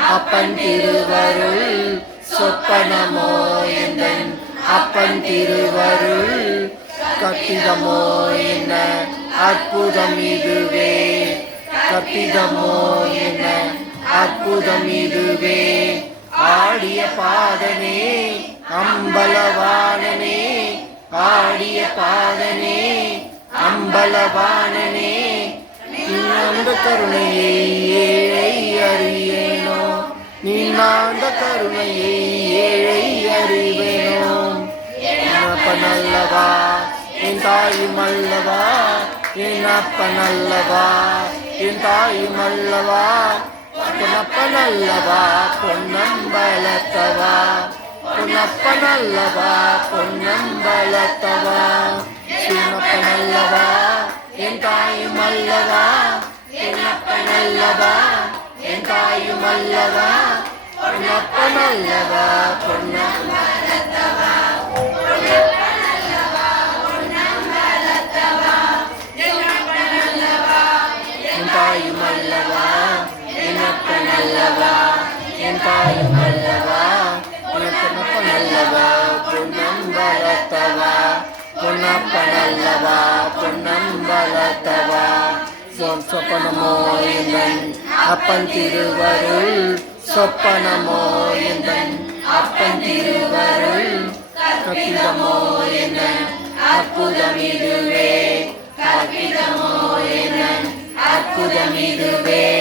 அப்பன் திருவருள் சொப்பனமோ எந்தன் அப்பன் திருவருள் கட்டிதமோ என்ன? அற்புதம் இதுவே. கட்டிதமோ என்ன? அற்புதம் இதுவே. ஆடிய பாதனே அம்பலவானனே. ஆடிய பாதனே அம்பலவானனே. நீண்ட கருணையை ஏழை அறிவேனோ அல்லவா என் தாயும் அல்லவா என் அப்பனல்லவா என் தாயும் அல்லவா பொன்னப்பனல்லவா பொன்னம்பலத்தவா பொன்னப்பனல்லவா பொன்னம்பலத்தவா சின்னப்பன் அல்லவா என் தாயும் அல்லவா என்னப்பனல்லவா என் தாயும் அல்லவா பொன்னப்பனல்லவா பொன்னம்பலத்தவா என் தாயும் அல்லவா என்னப்பன் அல்லவா என் தாயும் அல்லவா எனப்பனப்பன் அல்லவா பொன்னம்பலத்தவா. பொன்னப்பன் பொன்னம்பலத்தவா சொப்பனமோ எந்தன் அப்பன் திருவருள் சொப்பனமோ எந்தன் அப்பன் திருவருள் கட்டிதமோ என்ன அற்புதம் இதுவே கட்டிதமோ என்ன அற்புதம் இதுவே